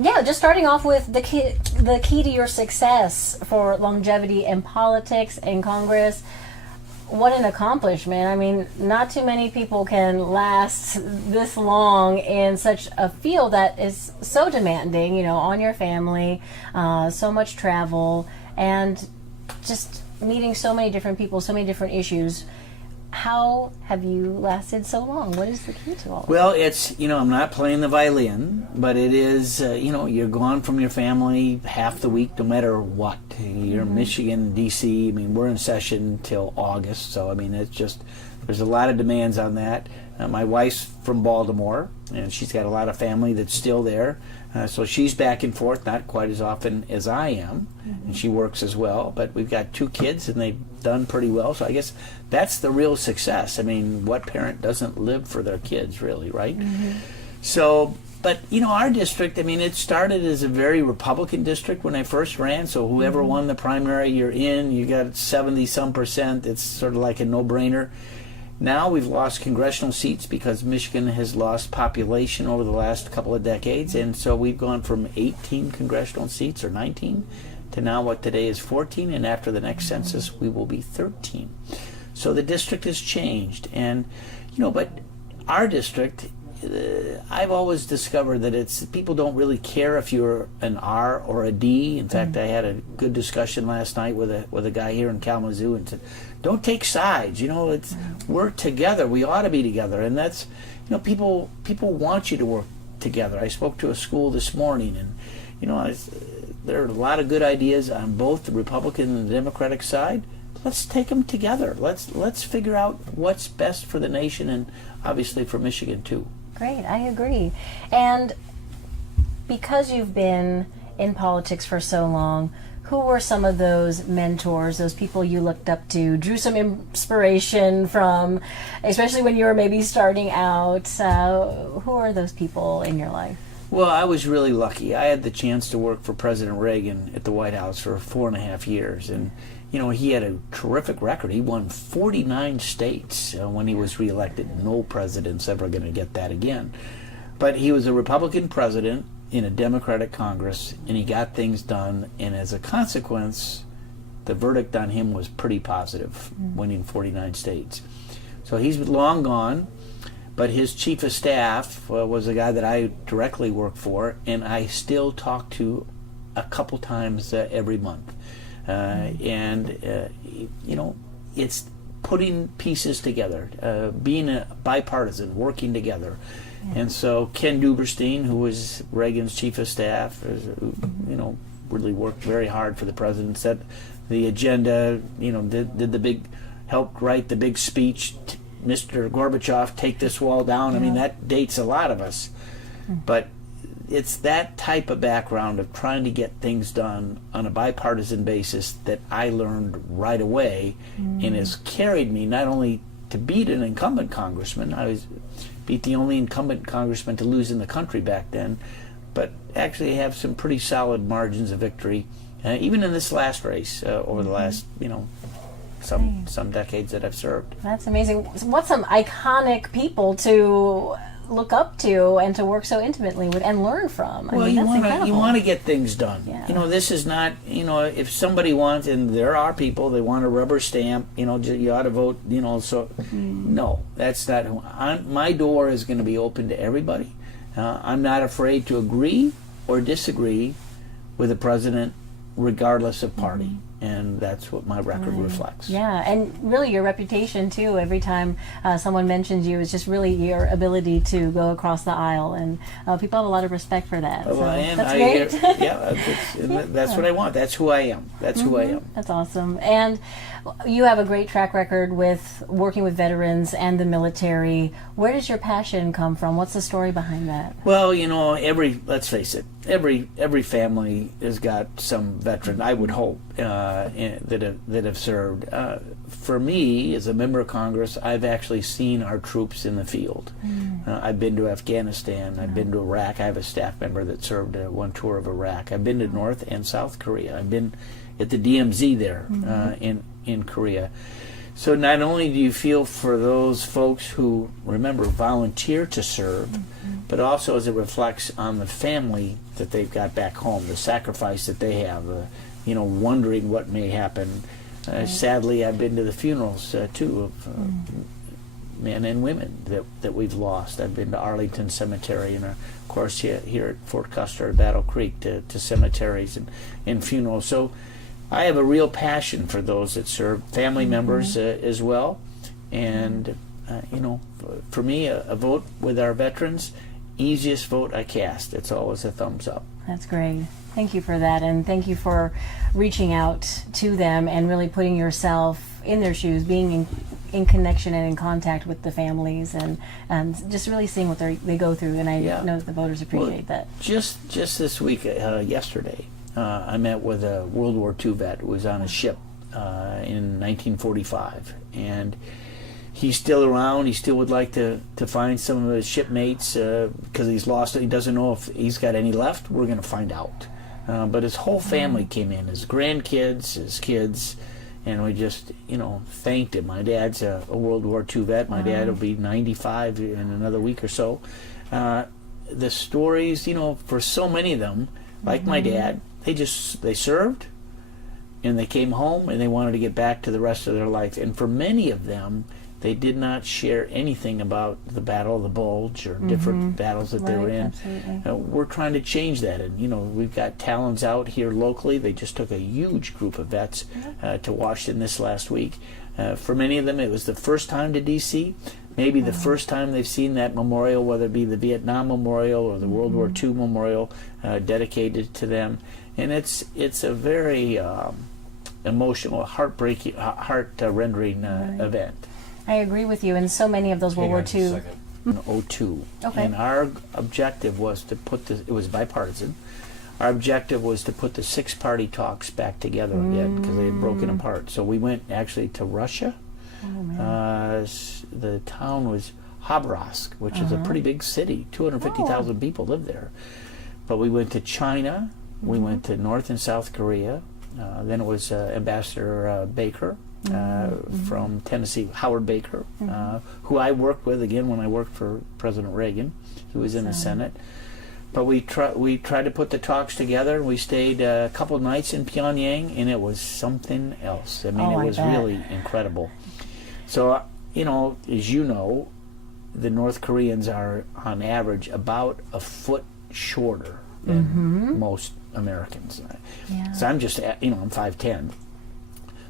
Yeah, just starting off with the key to your success for longevity in politics and Congress. What an accomplishment. I mean, not too many people can last this long in such a field that is so demanding, you know, on your family, so much travel, and just meeting so many different people, so many different issues. How have you lasted so long? What is the key to all Well, it's, you know, I'm not playing the violin, but it is, you know, you're gone from your family half the week no matter what. You're in Michigan, D.C., I mean, we're in session till August, so, I mean, it's just, there's a lot of demands on that. My wife's from Baltimore, and she's got a lot of family that's still there, so she's back and forth, not quite as often as I am, and she works as well, but we've got 2 kids, and they've done pretty well, so I guess that's the real success. I mean, what parent doesn't live for their kids, really, right? So, but, you know, our district, I mean, it started as a very Republican district when I first ran, so whoever won the primary, you're in, you got 70-some%, it's sort of like a no-brainer. Now we've lost congressional seats because Michigan has lost population over the last couple of decades, and so we've gone from 18 congressional seats, or 19, to now what today is 14, and after the next census we will be 13. So the district has changed, and, you know, but our district, I've always discovered that it's, people don't really care if you're an R or a D. In fact, I had a good discussion last night with a guy here in Kalamazoo, and said, don't take sides. You know, it's work together. We ought to be together, and that's, you know, people want you to work together. I spoke to a school this morning, and, you know, there are a lot of good ideas on both the Republican and the Democratic side. Let's take them together. Let's figure out what's best for the nation, and obviously for Michigan too. Great, I agree. And because you've been in politics for so long, who were some of those mentors, those people you looked up to, drew some inspiration from, especially when you were maybe starting out? Who are those people in your life? Well, I was really lucky. I had the chance to work for President Reagan at the White House for 4.5 years, and, you know, he had a terrific record. He won 49 states when he was reelected. No president's ever going to get that again. But he was a Republican president in a Democratic Congress, and he got things done, and as a consequence, the verdict on him was pretty positive, winning 49 states. So he's long gone, but his chief of staff was a guy that I directly worked for, and I still talk to a couple times every month. You know, it's putting pieces together, being a bipartisan, working together. And so Ken Duberstein, who was Reagan's chief of staff, you know, really worked very hard for the president, set the agenda, you know, helped write the big speech, Mr. Gorbachev, take this wall down. I mean, that dates a lot of us. But it's that type of background of trying to get things done on a bipartisan basis that I learned right away, and has carried me not only to beat an incumbent congressman. I beat the only incumbent congressman to lose in the country back then, but actually have some pretty solid margins of victory, even in this last race over the last, you know, some decades that I've served. That's amazing. What's some iconic people to look up to and to work so intimately with and learn from? Well, you want to get things done. Yeah. You know, this is not, you know, if somebody wants, and there are people, they want a rubber stamp, you know, you ought to vote, you know, so no, that's not who my door is going to be open to everybody. I'm not afraid to agree or disagree with the president regardless of party. And that's what my record reflects. Yeah, and really your reputation too. Every time someone mentions you, is just really your ability to go across the aisle, and people have a lot of respect for that. Well, so and that's great. that's what I want. That's who I am. That's who I am. That's awesome. And you have a great track record with working with veterans and the military. Where does your passion come from? What's the story behind that? Well, you know, let's face it, every family has got some veteran, I would hope, that have served. For me, as a member of Congress, I've actually seen our troops in the field. I've been to Afghanistan. I've been to Iraq. I have a staff member that served one tour of Iraq. I've been to North and South Korea. I've been at the DMZ there in Korea. So not only do you feel for those folks who, remember, volunteer to serve, but also as it reflects on the family that they've got back home, the sacrifice that they have, wondering what may happen. Sadly, I've been to the funerals, too, of men and women that we've lost. I've been to Arlington Cemetery and, of course, here at Fort Custer, Battle Creek, to cemeteries and funerals. So I have a real passion for those that serve, family members as well. And, for me, a vote with our veterans, easiest vote I cast. It's always a thumbs up. That's great. Thank you for that, and thank you for reaching out to them and really putting yourself in their shoes, being in connection and in contact with the families, and just really seeing what they go through. And I know that the voters appreciate that. Just this week, yesterday, I met with a World War II vet who was on a ship in 1945, and he's still around. He still would like to find some of his shipmates because he's lost it. He doesn't know if he's got any left. We're going to find out. But his whole family came in, his grandkids, his kids, and we just, thanked him. My dad's a World War II vet. My dad will be 95 in another week or so. The stories, for so many of them, like my dad, they served, and they came home, and they wanted to get back to the rest of their life. And for many of them, they did not share anything about the Battle of the Bulge or different battles that they were in. We're trying to change that, and we've got talons out here locally. They just took a huge group of vets to Washington this last week. For many of them, it was the first time to D.C., maybe the first time they've seen that memorial, whether it be the Vietnam Memorial or the World War II Memorial dedicated to them. And it's a very emotional, heartbreaking, heart-rendering event. I agree with you, and so many of those World War II. 02. Okay. And our objective was to it was bipartisan. Our objective was to put the six-party talks back together again because they had broken apart. So we went actually to Russia. The town was Khabarovsk, which is a pretty big city. 250,000 people live there. But we went to China. We went to North and South Korea. Then it was Ambassador Baker. From Tennessee, Howard Baker, who I worked with again when I worked for President Reagan, who was in the Senate. But we tried to put the talks together. We stayed a couple of nights in Pyongyang, and it was something else. I mean, it was really incredible. So, as you know, the North Koreans are on average about a foot shorter than most Americans. So I'm just, I'm 5'10".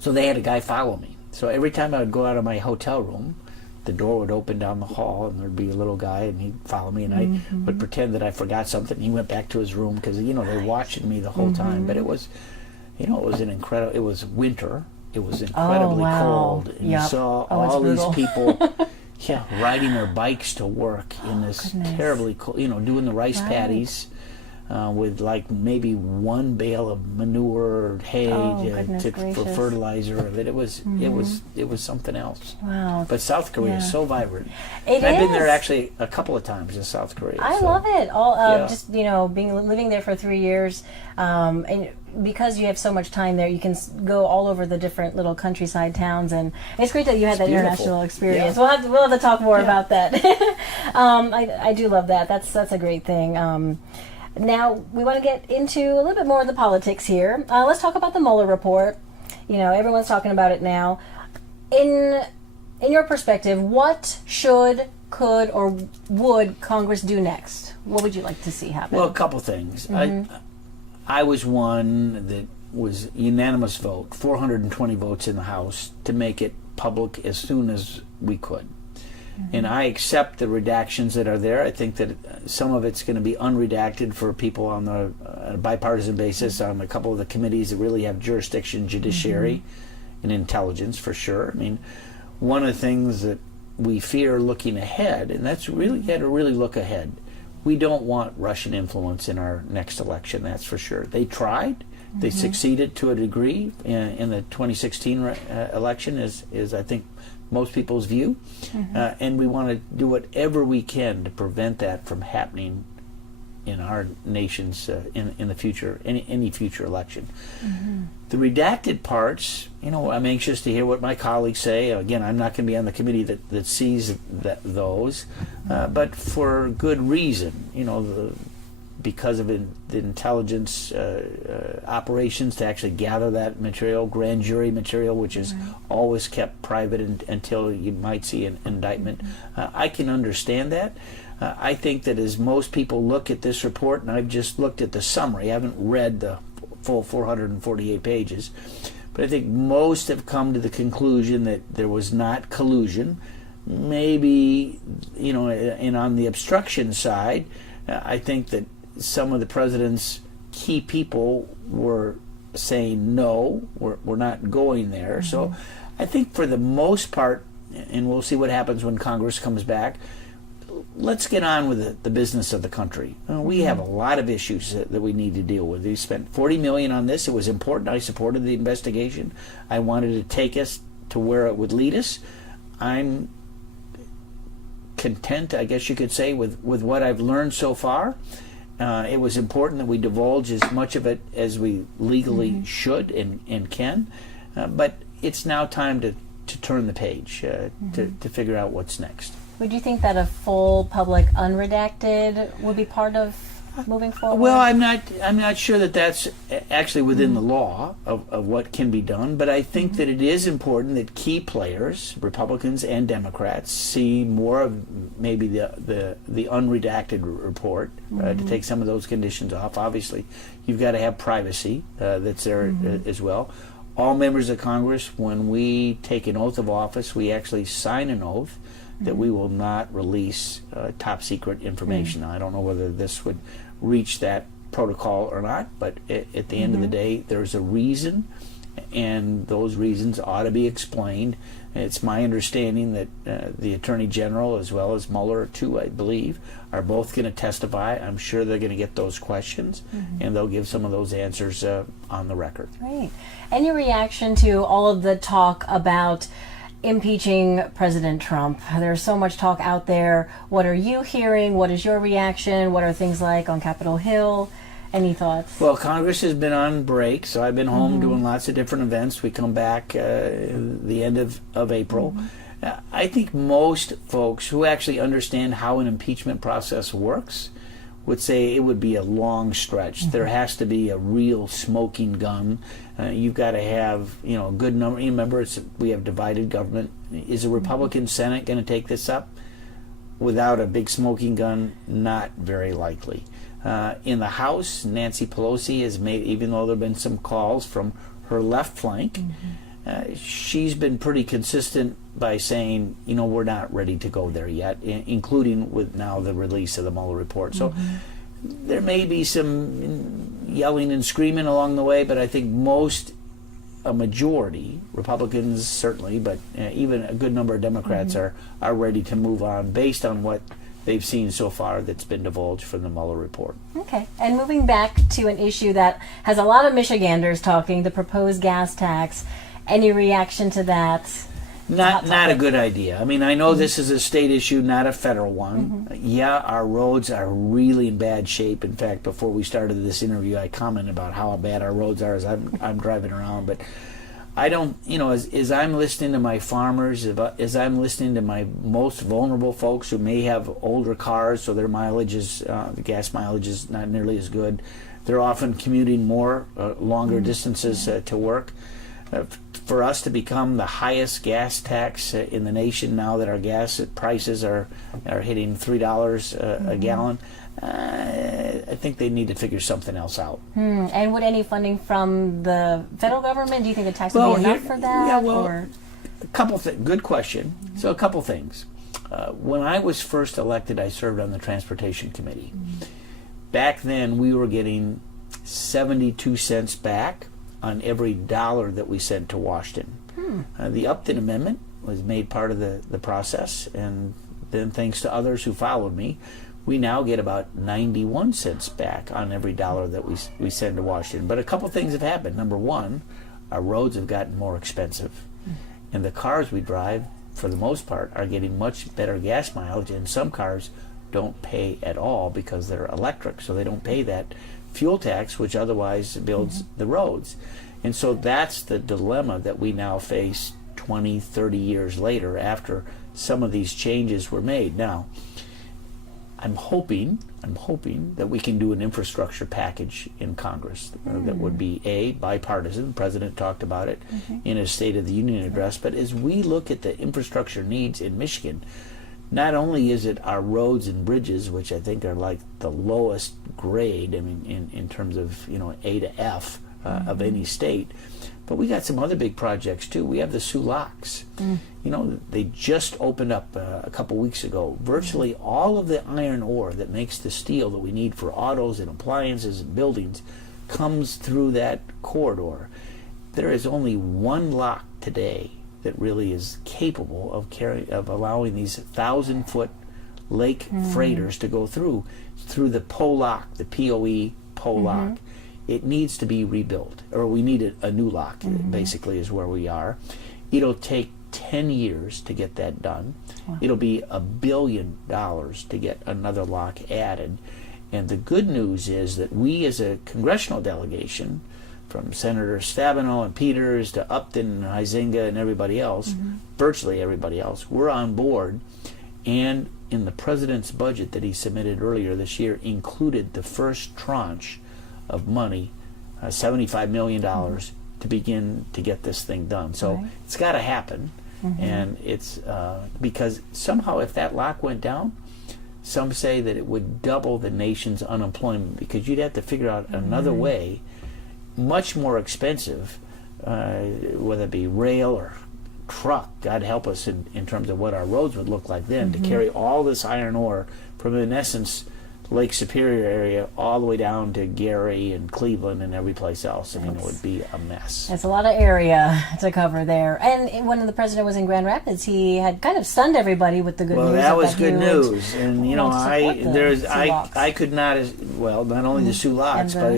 So they had a guy follow me. So every time I would go out of my hotel room, the door would open down the hall, and there'd be a little guy, and he'd follow me, and I would pretend that I forgot something. He went back to his room because they were watching me the whole time. But it was, it was an incredible. It was winter. It was incredibly cold. And you saw all these people, riding their bikes to work in this terribly cold. Doing the rice paddies. With like maybe one bale of manure or hay for fertilizer. It was something else. Wow! But South Korea is so vibrant. I've been there actually a couple of times in South Korea. I love it. Just living there for 3 years, and because you have so much time there, you can go all over the different little countryside towns, and it's great that you had that international experience. We'll have to talk more about that. I do love that. That's a great thing. Now, we want to get into a little bit more of the politics here. Let's talk about the Mueller report. Everyone's talking about it now. In your perspective, what should, could, or would Congress do next? What would you like to see happen? Well, a couple things. I was one that was unanimous vote, 420 votes in the House, to make it public as soon as we could. And I accept the redactions that are there. I think that some of it's going to be unredacted for people on a bipartisan basis on a couple of the committees that really have jurisdiction, judiciary, and intelligence for sure. I mean, one of the things that we fear looking ahead, and that's really, you got to really look ahead. We don't want Russian influence in our next election, that's for sure. They tried. They succeeded to a degree in the 2016 election, is I think most people's view, and we want to do whatever we can to prevent that from happening in our nation's in the future, any future election. The redacted parts, I'm anxious to hear what my colleagues say. Again, I'm not going to be on the committee that sees those, but for good reason. Because of the intelligence operations to actually gather that material, grand jury material, which is always kept private until you might see an indictment. I can understand that. I think that as most people look at this report, and I've just looked at the summary, I haven't read the full 448 pages, but I think most have come to the conclusion that there was not collusion. Maybe, and on the obstruction side, I think that some of the president's key people were saying no, we're not going there. So I think for the most part, and we'll see what happens when Congress comes back, let's get on with the business of the country. We have a lot of issues that we need to deal with. We spent $40 million on this. It was important. I supported the investigation. I wanted to take us to where it would lead us. I'm content, I guess you could say, with what I've learned so far. It was important that we divulge as much of it as we legally should and can, but it's now time to turn the page, to figure out what's next. Would you think that a full public unredacted would be part of moving forward? Well, I'm not sure that that's actually within the law of what can be done, but I think that it is important that key players, Republicans and Democrats, see more of maybe the unredacted report to take some of those conditions off. Obviously, you've got to have privacy that's there as well. All members of Congress, when we take an oath of office, we actually sign an oath that we will not release top secret information. Now, I don't know whether this would reach that protocol or not, but at the end of the day, there's a reason, and those reasons ought to be explained. It's my understanding that the Attorney General, as well as Mueller, too, I believe, are both going to testify. I'm sure they're going to get those questions, and they'll give some of those answers on the record. Great. Any reaction to all of the talk about impeaching President Trump? There's so much talk out there. What are you hearing? What is your reaction? What are things like on Capitol Hill? Any thoughts? Well, Congress has been on break, so I've been home doing lots of different events. We come back the end of April. I think most folks who actually understand how an impeachment process works would say it would be a long stretch. There has to be a real smoking gun. You've got to have a good number. Remember, we have divided government. Is a Republican Senate going to take this up? Without a big smoking gun, not very likely. In the House, Nancy Pelosi has made, even though there have been some calls from her left flank, she's been pretty consistent by saying, we're not ready to go there yet, including with now the release of the Mueller report. So there may be some yelling and screaming along the way, but I think a majority, Republicans certainly, but even a good number of Democrats are ready to move on based on what they've seen so far that's been divulged from the Mueller report. Okay. And moving back to an issue that has a lot of Michiganders talking, the proposed gas tax. Any reaction to that? Not a good idea. I mean, I know this is a state issue, not a federal one. Yeah, our roads are really in bad shape. In fact, before we started this interview, I commented about how bad our roads are as I'm driving around. But I don't, as I'm listening to my farmers, as I'm listening to my most vulnerable folks who may have older cars, so their mileage is, the gas mileage is not nearly as good. They're often commuting more, longer distances to work. For us to become the highest gas tax in the nation now that our gas prices are hitting $3 a gallon, I think they need to figure something else out. And would any funding from the federal government, do you think the tax would be enough for that? Yeah, well, a couple things. Good question. So a couple things. When I was first elected, I served on the Transportation Committee. Back then, we were getting 72 cents back on every dollar that we sent to Washington. The Upton Amendment was made part of the process, and then thanks to others who followed me, we now get about 91 cents back on every dollar that we send to Washington. But a couple things have happened. Number one, our roads have gotten more expensive, and the cars we drive, for the most part, are getting much better gas mileage, and some cars don't pay at all because they're electric, so they don't pay that fuel tax, which otherwise builds the roads. And so that's the dilemma that we now face 20, 30 years later after some of these changes were made. Now, I'm hoping that we can do an infrastructure package in Congress that would be bipartisan. The president talked about it in his State of the Union address. But as we look at the infrastructure needs in Michigan, not only is it our roads and bridges, which I think are like the lowest grade, I mean, in terms of A to F of any state, but we got some other big projects too. We have the Soo Locks. They just opened up a couple weeks ago. Virtually all of the iron ore that makes the steel that we need for autos and appliances and buildings comes through that corridor. There is only one lock today that really is capable of allowing these 1,000-foot lake freighters to go through the POLOC, the POE POLOC. It needs to be rebuilt, or we need a new lock, basically, is where we are. It'll take 10 years to get that done. Wow. It'll be $1 billion to get another lock added. And the good news is that we, as a congressional delegation, from Senator Stabenow and Peters to Upton and Huizenga and everybody else, virtually everybody else, we're on board. And in the president's budget that he submitted earlier this year included the first tranche of money, $75 million, to begin to get this thing done. So it's got to happen. And it's because somehow if that lock went down, some say that it would double the nation's unemployment, because you'd have to figure out another way, much more expensive, whether it be rail or truck, God help us in terms of what our roads would look like then, to carry all this iron ore from, in essence, Lake Superior area all the way down to Gary and Cleveland and every place else. I mean, it would be a mess. It's a lot of area to cover there. And when the president was in Grand Rapids, he had kind of stunned everybody with the good news. Well, that was good news. And I could not, not only the Soo Locks, but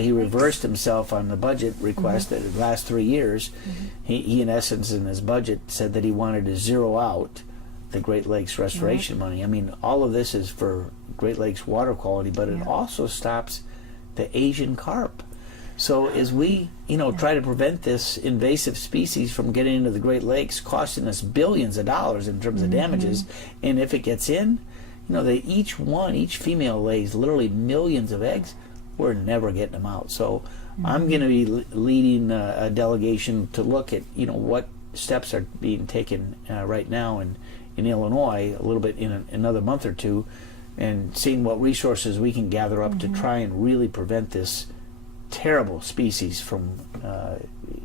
he reversed himself on the budget request that the last 3 years. He in essence in his budget said that he wanted to zero out the Great Lakes restoration money. I mean, all of this is for Great Lakes water quality, but it also stops the Asian carp. So as we, try to prevent this invasive species from getting into the Great Lakes, costing us billions of dollars in terms of damages, and if it gets in, each female lays literally millions of eggs. We're never getting them out. So I'm going to be leading a delegation to look at, what steps are being taken right now in Illinois, a little bit in another month or two, and seeing what resources we can gather up to try and really prevent this terrible species from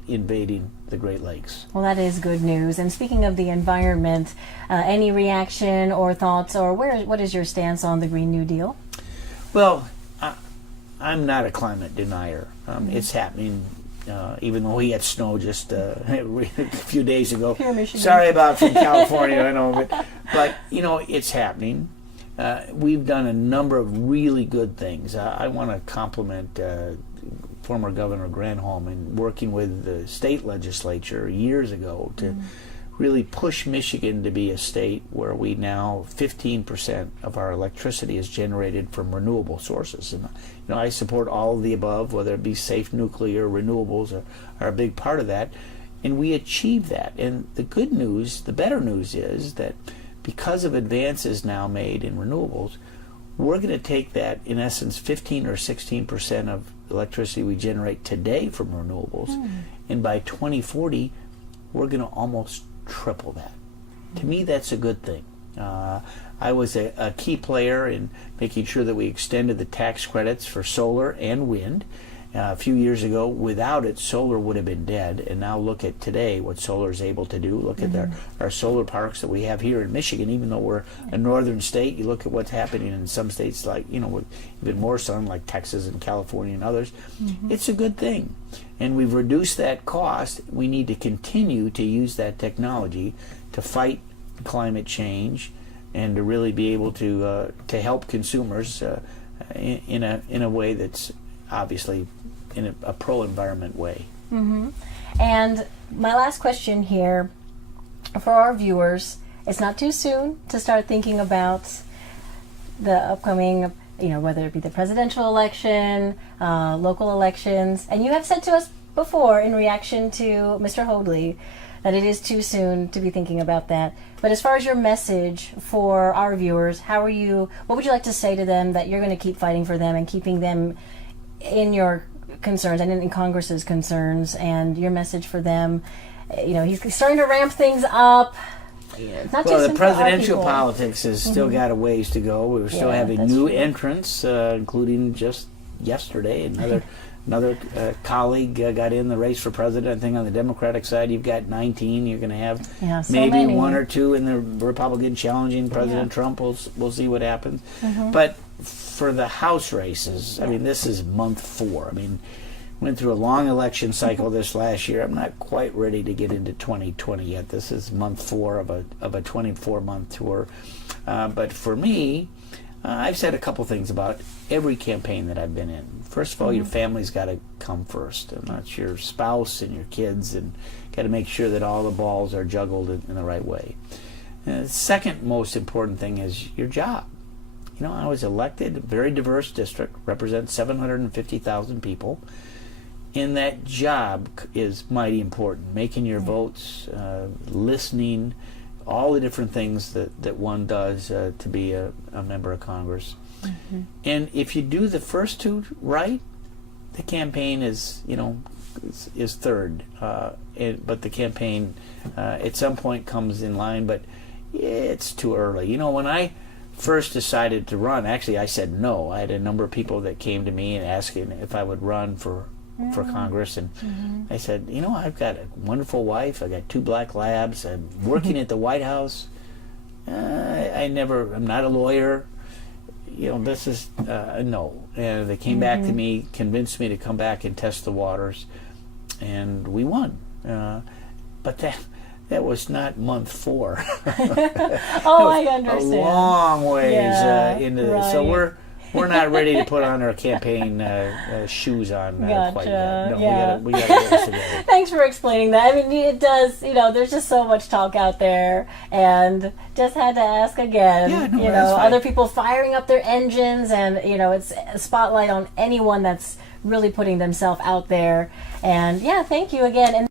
invading the Great Lakes. Well, that is good news. And speaking of the environment, any reaction or thoughts, or what is your stance on the Green New Deal? Well, I'm not a climate denier. It's happening. Even though we had snow just a few days ago. Sorry about from California, I know, but it's happening. We've done a number of really good things. I want to compliment former Governor Granholm in working with the state legislature years ago to really push Michigan to be a state where we now 15% of our electricity is generated from renewable sources. And I support all of the above, whether it be safe nuclear, renewables are a big part of that. And we achieved that. And the good news, the better news is that because of advances now made in renewables, we're going to take that, in essence, 15 or 16% of electricity we generate today from renewables. And by 2040, we're going to almost triple that. To me, that's a good thing. I was a key player in making sure that we extended the tax credits for solar and wind. A few years ago, without it, solar would have been dead. And now look at today what solar is able to do. Look at our solar parks that we have here in Michigan. Even though we're a northern state, you look at what's happening in some states like, with even more sun, like Texas and California and others. It's a good thing. And we've reduced that cost. We need to continue to use that technology to fight climate change and to really be able to help consumers in a way that's obviously in a pro-environment way. And my last question here for our viewers, it's not too soon to start thinking about the upcoming, whether it be the presidential election, local elections. And you have said to us before, in reaction to Mr. Hoadley, that it is too soon to be thinking about that. But as far as your message for our viewers, what would you like to say to them that you're going to keep fighting for them and keeping them in your concerns and in Congress's concerns, and your message for them? He's starting to ramp things up. Not well, just the presidential politics has still got a ways to go. We're still having new entrants, including just yesterday, another colleague got in the race for president. I think on the Democratic side, you've got 19. You're going to have maybe one or two in the Republican challenging President Trump. We'll see what happens. But for the House races, I mean, this is month 4. I mean, went through a long election cycle this last year. I'm not quite ready to get into 2020 yet. This is month 4 of a 24-month tour. But for me, I've said a couple things about every campaign that I've been in. First of all, your family's got to come first, and that's your spouse and your kids, and got to make sure that all the balls are juggled in the right way. And the second most important thing is your job. I was elected, a very diverse district, represents 750,000 people. And that job is mighty important, making your votes, listening, all the different things that one does to be a member of Congress. And if you do the first 2 right, the campaign is third. But the campaign at some point comes in line, but it's too early. When I first decided to run, actually I said no. I had a number of people that came to me and asking if I would run for Congress, and I said, I've got a wonderful wife, I got 2 black labs, I'm working at the White House, I'm not a lawyer, this is no. And they came back to me, convinced me to come back and test the waters, and we won. But that was not month 4. I understand. A long ways into this. So we're not ready to put on our campaign shoes on quite yet. No, we got to get together. Thanks for explaining that. I mean, it does, there's just so much talk out there, and just had to ask again. Other people firing up their engines, and, it's a spotlight on anyone that's really putting themselves out there. And, thank you again. And